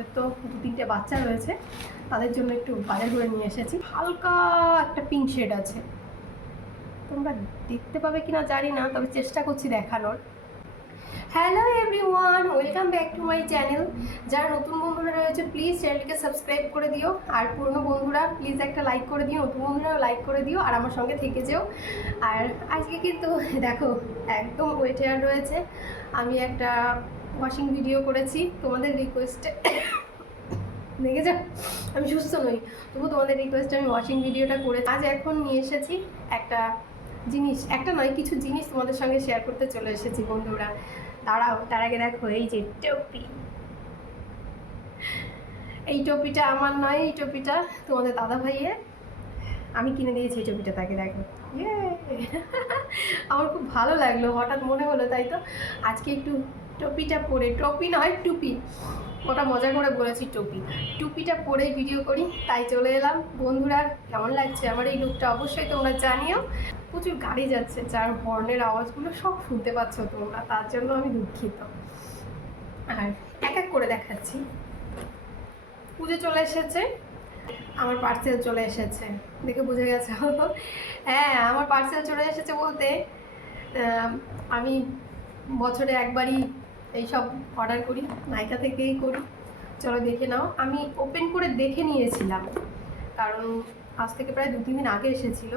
ওদের তো দু তিনটে বাচ্চা রয়েছে, তাদের জন্য একটু বাজার করে নিয়ে এসেছি। হালকা একটা পিঙ্ক শেড আছে। তোমরা দেখতে পাবে কিনা জানি না, তবে চেষ্টা করছি দেখানোর। Hello everyone welcome back to my channel যারা নতুন বন্ধুরা রয়েছে প্লিজ চ্যানেলকে সাবস্ক্রাইব করে দিও। আর পুরনো বন্ধুরা প্লিজ একটা লাইক করে দিও। নতুন বন্ধুরাও লাইক করে দিও আর আমার সঙ্গে থেকে যেও। আর আজকে কিন্তু দেখো, একদম ওয়েট হেয়ার রয়েছে। আমি একটা ওয়াশিং ভিডিও করেছি, তোমাদের রিকোয়েস্টে দেখে যাও আমি সুস্থ নই। তবু তোমাদের রিকোয়েস্টে আমি ওয়াশিং ভিডিওটা করে আজ এখন নিয়ে এসেছি একটা জিনিস একটা নয়, কিছু জিনিস তোমাদের সঙ্গে শেয়ার করতে চলে এসেছি, বন্ধুরা। দাঁড়াও, তার আগে দেখো এই যে টপি এই টপিটা আমার নয়, এই টপিটা তোমাদের দাদা ভাইয়ের আমি কিনে দিয়েছি এই টপিটা তাকে, দেখো। ইয়ে আমার খুব ভালো লাগল, হঠাৎ মনে হলো, তাই তো? আজকে একটু টপিটা পরে, টপি নয়, টুপি। ওটা মজা করে বলেছি টুপি। টুপিটা পরে ভিডিও করি, তাই চলে এলাম। বন্ধুরা, কেমন লাগছে আমার এই লুকটা অবশ্যই তোমরা জানিও। প্রচুর গাড়ি যাচ্ছে, যার হর্নের আওয়াজগুলো সব শুনতে পাচ্ছ তোমরা, তার জন্য আমি দুঃখিত। আর এক এক করে দেখাচ্ছি। পুজো চলে এসেছে, আমার পার্সেল চলে এসেছে, দেখে বুঝে গেছে? হ্যাঁ আমার পার্সেল চলে এসেছে বলতে আমি বছরে একবারই এইসব অর্ডার করি নাইকা থেকেই করি। চলো দেখে নাও। আমি ওপেন করে দেখে নিয়েছিলাম। কারণ আজ থেকে প্রায় দু তিন দিন আগে এসেছিল।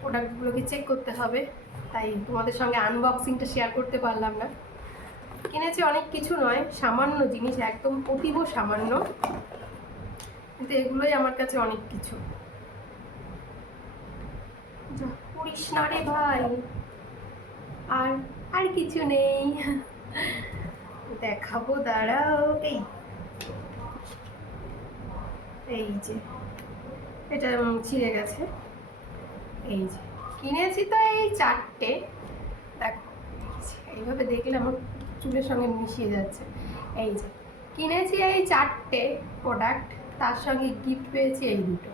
প্রোডাক্টগুলোকে চেক করতে হবে। তাই তোমাদের সঙ্গে আনবক্সিংটা শেয়ার করতে পারলাম না। কিনেছি অনেক কিছু নয়, সামান্য জিনিস, একদম অতীব সামান্য। কিন্তু এগুলোই আমার কাছে অনেক কিছু। করিস না রে ভাই। আর আর কিছু নেই। দেখাবো, দাঁড়াও, এই। এই যে, এটা ছিঁড়ে গেছে। এই যে, কিনেছি তো এই চারটে। দেখো এইভাবে দেখলে আমার চুলের সঙ্গে মিশিয়ে যাচ্ছে। এই যে, কিনেছি এই চারটে প্রোডাক্ট তার সঙ্গে গিফট পেয়েছি এই দুটো।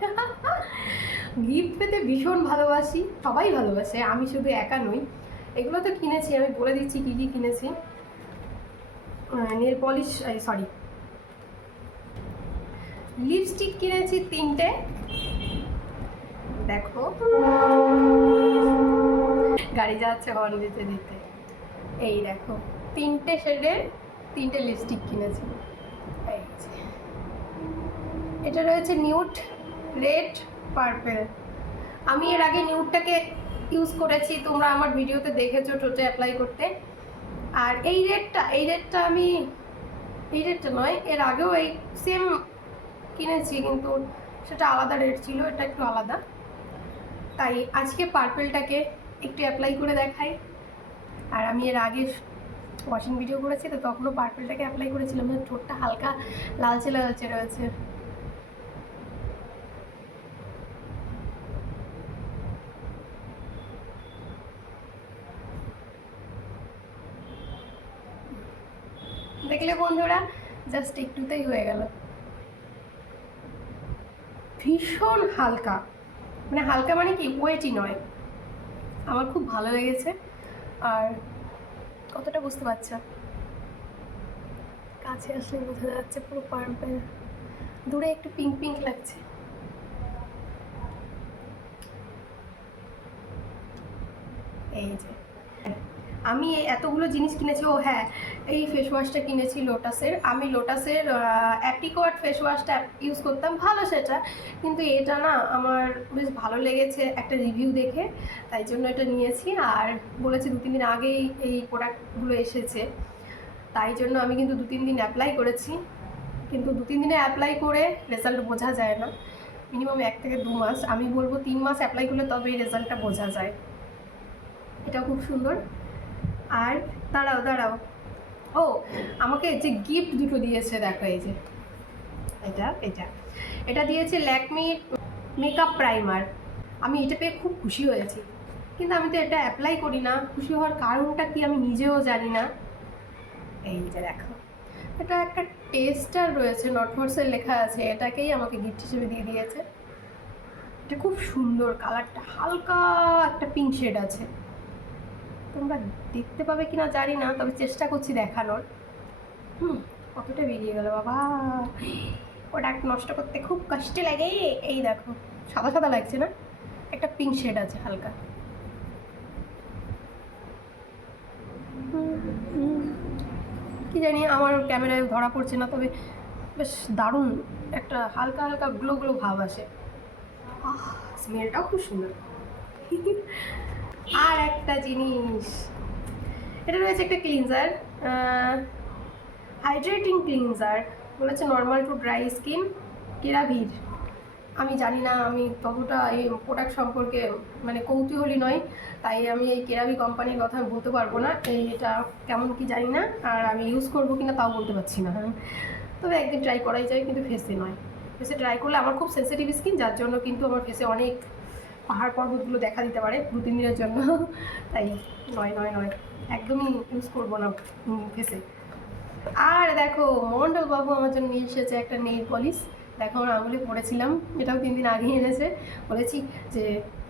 গিফট পেতে ভীষণ ভালোবাসি, সবাই ভালোবাসে, আমি শুধু একা নই। এগুলো তো কিনেছি, আমি বলে দিচ্ছি কী কী কিনেছি। নেল পলিশ সরি লিপস্টিক কিনেছি তিনটে। দেখো। গাড়ি যাচ্ছে হর্ন দিতে দিতে। এই দেখো, তিনটে শেডের তিনটে লিপস্টিক কিনেছি। এটা রয়েছে নিউট রেড পার্পেল। আমি এর আগে নিউটটাকে ইউজ করেছি, তোমরা আমার ভিডিওতে দেখেছ টোটে অ্যাপ্লাই করতে। আর এই রেটটা এই রেটটা আমি, এই রেটটা নয়, এর আগেও এই সেম কিনেছি, কিন্তু সেটা আলাদা রেট ছিল, এটা একটু আলাদা। তাই আজকে পার্পেলটাকে একটু অ্যাপ্লাই করে দেখাই। আর আমি এর আগে ওয়াশিং ভিডিও করেছি, তো তখনও পার্পেলটাকে অ্যাপ্লাই করেছিলাম মানে ঠোঁটটা হালকা লালচে লালচে রয়েছে। দেখলে বন্ধুরা জাস্ট একটুতেই হয়ে গেল। ভীষণ হালকা। মানে হালকা মানে কি ওয়েটই নয়। আমার খুব ভালো লেগেছে। আর কতটা বুঝতে পারছ? কাছে আসলে বোঝা যাচ্ছে পুরো পার্পেল দূরে একটু পিঙ্ক পিঙ্ক লাগছে। এই যে। আমি এতগুলো জিনিস কিনেছি, ও হ্যাঁ এই ফেস ওয়াশটা কিনেছি লোটাসের আমি লোটাসের অ্যাপ্রিকোয়াট ফেস ওয়াশটা ইউজ করতাম, ভালো সেটা। কিন্তু এটা না আমার বেশ ভালো লেগেছে একটা রিভিউ দেখে, তাই জন্য এটা নিয়েছি। আর বলেছি দু, তিন দিন আগেই এই প্রোডাক্টগুলো এসেছে। তাই জন্য আমি কিন্তু দু, তিন দিন অ্যাপ্লাই করেছি। কিন্তু দু, তিন দিনে অ্যাপ্লাই করে রেজাল্ট বোঝা যায় না। মিনিমাম এক থেকে দু মাস। আমি বলব তিন মাস অ্যাপ্লাই করলে তবে রেজাল্টটা বোঝা যায়। এটা খুব সুন্দর। আর দাঁড়াও দাঁড়াও। ও, আমাকে যে গিফট দুটো দিয়েছে, দেখো এই যে। এটা এটা। এটা দিয়েছে ল্যাকমি মেকআপ প্রাইমার আমি এটা পেয়ে খুব খুশি হয়েছি। কিন্তু আমি তো এটা অ্যাপ্লাই করি না। খুশি হওয়ার কারণটা কি আমি নিজেও জানি না। এই যে দেখো। এটা একটা টেস্টার রয়েছে নটফোর্সের লেখা আছে। এটাকেই আমাকে গিফট হিসেবে দিয়ে দিয়েছে। এটা খুব সুন্দর কালারটা হালকা একটা পিঙ্ক শেড আছে। তোমরা দেখতে পাবে কিনা জানি না, তবে চেষ্টা করছি দেখানোর। হুম, কতটা বেরিয়ে গেল বাবা। প্রোডাক্ট নষ্ট করতে খুব কষ্টে লাগে। এই দেখো, সাদা সাদা লাগছে না? একটা পিঙ্ক শেড আছে হালকা। কি জানি, আমার ক্যামেরায় ধরা পড়ছে না, তবে বেশ দারুণ একটা হালকা হালকা গ্লো গ্লো ভাব আসে। স্মেলটাও খুব সুন্দর। আর একটা জিনিস। এটা রয়েছে একটা ক্লিনজার হাইড্রেটিং ক্লিনজার বলেছে নর্মাল টু ড্রাই স্কিন কেরাভির। আমি জানি না, আমি ততটা এই প্রোডাক্ট সম্পর্কে মানে কৌতূহলী নয় তাই আমি এই কেরাভি কোম্পানির কথা বলতে পারব না। এই এটা কেমন কি জানি না, আর আমি ইউজ করব কিনা তাও বলতে পারছি না। তবে একদিন ট্রাই করাই যায়, কিন্তু ফেসে নয়। ফেসে ট্রাই করলে আমার খুব সেন্সিটিভ স্কিন যার জন্য কিন্তু আমার ফেসে অনেক পাহাড় পর্বতগুলো দেখা দিতে পারে দু, তিন দিনের জন্য। তাই নয় নয় নয়। একদমই ইউজ করব না ফেসে আর দেখো, মন্ডল বাবু আমার জন্য নিয়ে এসেছে একটা নেইল পলিশ দেখো, আমার আঙুলে পড়েছিলাম। এটাও তিন দিন আগেই এনেছে। বলেছি যে,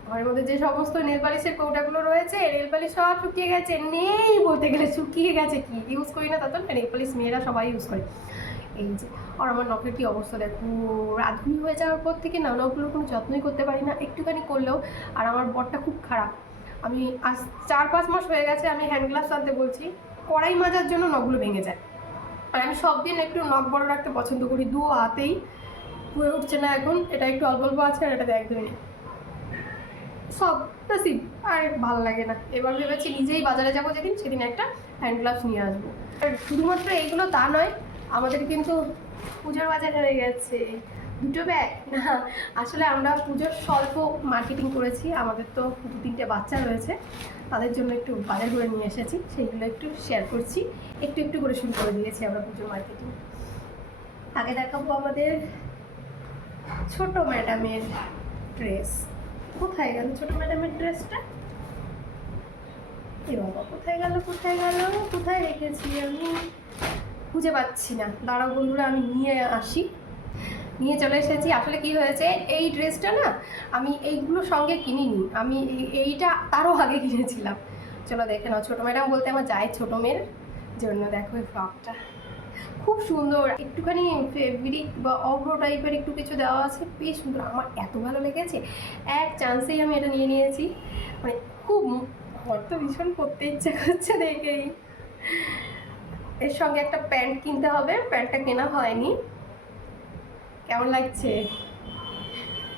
ঘরের মধ্যে যে সমস্ত নেল পালিশের কৌটাগুলো রয়েছে নেল পালিশ সব শুকিয়ে গেছে। নেই বলতে গেলে, শুকিয়ে গেছে। কি ইউজ করি না তত নেল পালিশ মেয়েরা সবাই ইউজ করে। এই যে, আর আমার নখের কি অবস্থা? দেখো, রাধুনি হয়ে যাওয়ার পর থেকে না নখগুলোর কোনো যত্নই করতে পারি না, একটুখানি করলেও, আর আমার বরটা খুব খারাপ। আমি আজ চার পাঁচ মাস হয়ে গেছে, আমি হ্যান্ড গ্লাভস আনতে বলছি, কড়াই মাজার জন্য নখগুলো ভেঙে যায়। আর আমি সব দিন একটু নখ বড় রাখতে পছন্দ করি, দু হাতেই। হয়ে উঠছে না এখন, এটা একটু অল্প অল্প আছে আর এটাতে একদমই নেই সব নসিব আর ভালো লাগে না। এবার ভেবেছি নিজেই বাজারে যাব যেদিন, সেদিন একটা হ্যান্ড গ্লাভস নিয়ে আসব। আর শুধুমাত্র এইগুলো তা নয় আমাদের কিন্তু পুজোর বাজার হয়ে গেছে। দুটো ব্যাগ না, আসলে আমরা পুজোর স্বল্প মার্কেটিং করেছি। আমাদের তো দু তিনটে বাচ্চা রয়েছে। তাদের জন্য একটু বাজার করে নিয়ে এসেছি। সেইগুলো একটু শেয়ার করছি। একটু একটু করে শুরু করে দিয়েছি আমরা পুজোর মার্কেটিং আগে দেখাবো আমাদের ছোট ম্যাডামের ড্রেস কোথায় গেল ছোট ম্যাডামের ড্রেসটা এ বাবা, কোথায় গেল কোথায় গেল? কোথায় রেখেছি আমি? খুঁজে পাচ্ছি না। দাঁড়াও বন্ধুরা, আমি নিয়ে আসি। নিয়ে চলে এসেছি। আসলে কি হয়েছে, এই ড্রেসটা না আমি এইগুলো সঙ্গে কিনিনি। আমি এই- এইটা তারও আগে কিনেছিলাম। চলো দেখে নাও, ছোটো ম্যাডাম বলতে আমার যায় ছোটো মেয়ের জন্য। দেখো এই ফ্রকটা। খুব সুন্দর। একটুখানি ফেব্রিক বা অভ্র টাইপের একটু কিছু দেওয়া আছে। বেশ সুন্দর। আমার এত ভালো লেগেছে। এক চান্সেই আমি এটা নিয়ে নিয়েছি। মানে খুব আমার তো ভীষণ পরতে ইচ্ছে করছে দেখেই। এর সঙ্গে একটা প্যান্ট কিনতে হবে, প্যান্টটা কেনা হয়নি। কেমন লাগছে?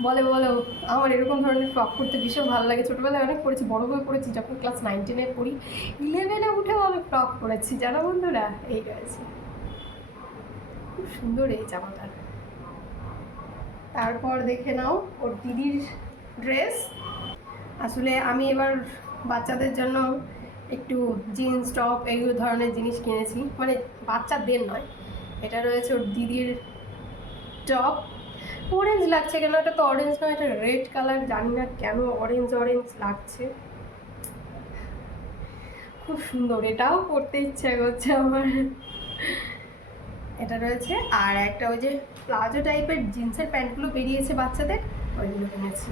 বলে, বলো, আমার এরকম ধরনের ফ্রক করতে ভীষণ ভালো লাগে। ছোটোবেলায় অনেক পড়েছি, বড় হয়ে পড়েছি, যখন ক্লাস নাইন টেনে পড়ি ইলেভেনে উঠেও আমি ফ্রক পরেছি, জানো বন্ধুরা? এই রয়েছে। খুব সুন্দর এই জামাটা। তারপর দেখে নাও ওর দিদির ড্রেস আসলে আমি এবার বাচ্চাদের জন্য একটু জিন্স, টপ এইগুলো ধরনের জিনিস কিনেছি। মানে বাচ্চাদের নয়। এটা রয়েছে ওর দিদির টপ। অরেঞ্জ লাগছে কেন? এটা তো অরেঞ্জ নয়, এটা রেড কালার জানি না কেন অরেঞ্জ অরেঞ্জ লাগছে। খুব সুন্দর, এটাও পরতে ইচ্ছা করছে আমার। এটা রয়েছে, আর একটা ওই যে প্লাজো টাইপের জিন্সের প্যান্টগুলো বেরিয়েছে বাচ্চাদের, ওইগুলো কিনেছি।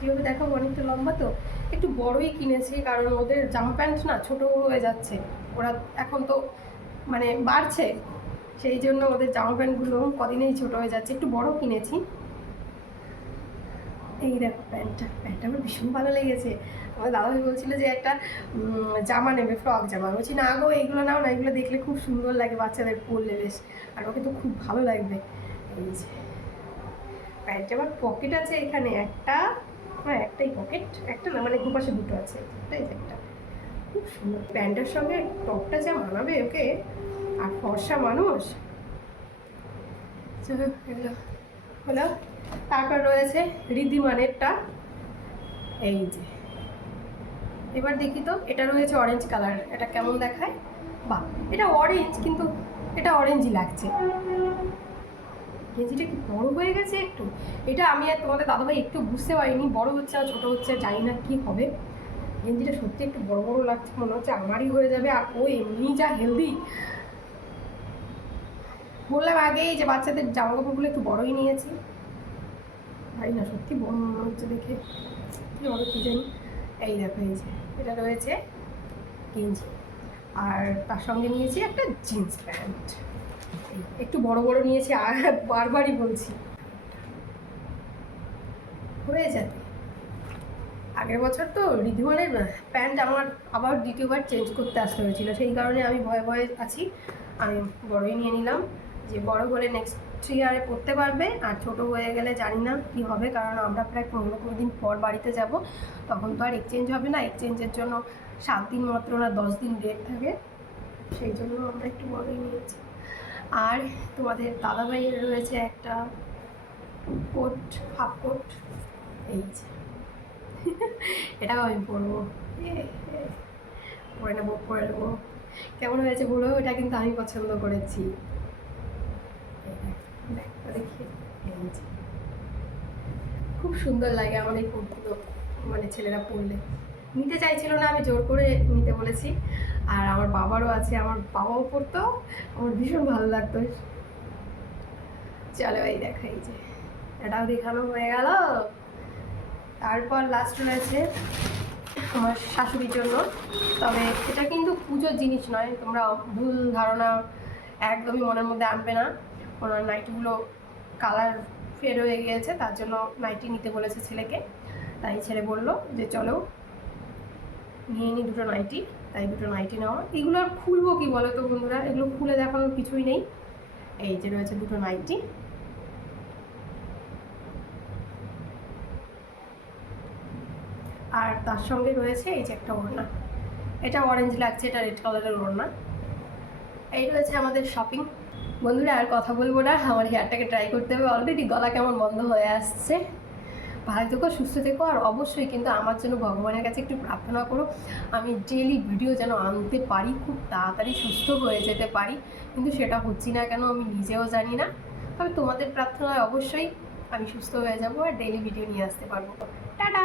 কীভাবে দেখাবো, অনেকটা লম্বা তো। একটু বড়ই কিনেছি, কারণ ওদের জামা প্যান্ট না ছোটো হয়ে যাচ্ছে। ওরা এখন তো মানে বাড়ছে, সেই জন্য ওদের জামা প্যান্টগুলো কদিনেই ছোটো হয়ে যাচ্ছে। একটু বড় কিনেছি। এই দেখো প্যান্টটা প্যান্টটা আমার ভীষণ ভালো লেগেছে। আমার দাদাভাই বলছিল যে একটা জামা নেবে, ফ্রক জামা। বলছি, না গো, এইগুলো নাও না, এগুলো দেখলে খুব সুন্দর লাগে বাচ্চাদের পরলে বেশ, আর ওকে তো খুব ভালো লাগবে। এই যে প্যান্টে আবার পকেট আছে এখানে একটা। হ্যাঁ একটাই পকেট একটা না মানে দুপাশে দুটো আছে, একটাই একটা। খুব সুন্দর। প্যান্টের সঙ্গে টপটা যা মানাবে ওকে, আর ফর্সা মানুষ? চলো হলো। তারপর রয়েছে ঋদ্ধিমানেরটা এই যে। এবার দেখি তো, এটা রয়েছে অরেঞ্জ কালার এটা কেমন দেখায়? বাহ, এটা অরেঞ্জ কিন্তু এটা অরেঞ্জই লাগছে। গেঞ্জিটা কি বড় হয়ে গেছে একটু? এটা আমি আর তোমাদের দাদাভাই একটু বুঝতে পারিনি। বড় হচ্ছে আর ছোটো হচ্ছে জানি না কি হবে। গেঞ্জিটা সত্যি একটু বড় বড় লাগছে, মনে হচ্ছে আমারই হয়ে যাবে। আর ও এমনি যা হেলদি বললাম আগেই যে বাচ্চাদের জামা কাপড়গুলো একটু বড়ই নিয়েছি। ভাই না, সত্যি বড় মনে হচ্ছে দেখে। বড় কী জানি। এই দেখো, এই যে এটা রয়েছে গেঞ্জি। আর তার সঙ্গে নিয়েছি একটা জিন্স প্যান্ট একটু বড় বড় নিয়েছি, আর বারবারই বলছি। হয়ে যাবে। আগের বছর তো রিধিমানের প্যান্ট আমার আবার দ্বিতীয়বার চেঞ্জ করতে আসতে হয়েছিল। সেই কারণে আমি ভয়ে ভয়ে আছি। আমি বড়ই নিয়ে নিলাম যে বড় হলে নেক্সট থ্রি ইয়ারে পড়তে পারবে, আর ছোট হয়ে গেলে জানি না কি হবে, কারণ আমরা প্রায় পনেরো কুড়ি দিন পর বাড়িতে যাব। তখন তো আর এক্সচেঞ্জ হবে না। এক্সচেঞ্জের জন্য সাত দিন মাত্র না, দশ দিন ডেট থাকে। সেই জন্য আমরা একটু বড়ই নিয়েছি। আর তোমাদের দাদাভাইয়ের রয়েছে একটা কোট হাফ কোট। এই এটাও আমি পরবো। এ, এ, পরে নেব পরে নেব। কেমন হয়েছে বলো? এটা কিন্তু আমি পছন্দ করেছি। দেখ, এই যে। খুব সুন্দর লাগে আমার এই কুর্তিগুলো মানে ছেলেরা পরলে। নিতে চাইছিল না আমি জোর করে নিতে বলেছি। আর আমার বাবারও আছে, আমার বাবাও পরতো আমার ভীষণ ভালো লাগতো। চলো এই দেখা এই যে, এটাও দেখানো হয়ে গেল। তারপর লাস্ট রয়েছে আমার শাশুড়ির জন্য। তবে এটা কিন্তু পুজোর জিনিস নয়, তোমরা ভুল ধারণা একদমই মনের মধ্যে আনবে না। ওনার নাইটিগুলো কালার ফেড হয়ে গিয়েছে, তার জন্য নাইটি নিতে বলেছে ছেলেকে। তাই ছেলে বলল যে চলো নিয়ে নিই দুটো নাইটি, তাই দুটো নাইটি নেওয়া। এগুলো আর খুলবো কি বলো তো বন্ধুরা? এগুলো খুলে দেখানোর কিছুই নেই। এই যে রয়েছে দুটো নাইটি। আর তার সঙ্গে রয়েছে এই যে একটা ওড়না। এটা অরেঞ্জ লাগছে, এটা রেড কালারের ওড়না। এই রয়েছে আমাদের শপিং বন্ধুরা আর কথা বলব না, আমার হেয়ারটাকে ট্রাই করতে হবে। অলরেডি গলা কেমন বন্ধ হয়ে আসছে। ভালো থেকো, সুস্থ থেকো, আর অবশ্যই কিন্তু আমার জন্য ভগবানের কাছে একটু প্রার্থনা করো। আমি ডেলি ভিডিও যেন আনতে পারি, খুব তাড়াতাড়ি সুস্থ হয়ে যেতে পারি। কিন্তু সেটা হচ্ছি না কেন, আমি নিজেও জানি না। তবে তোমাদের প্রার্থনায় অবশ্যই আমি সুস্থ হয়ে যাব আর ডেলি ভিডিও নিয়ে আসতে পারব। টাটা!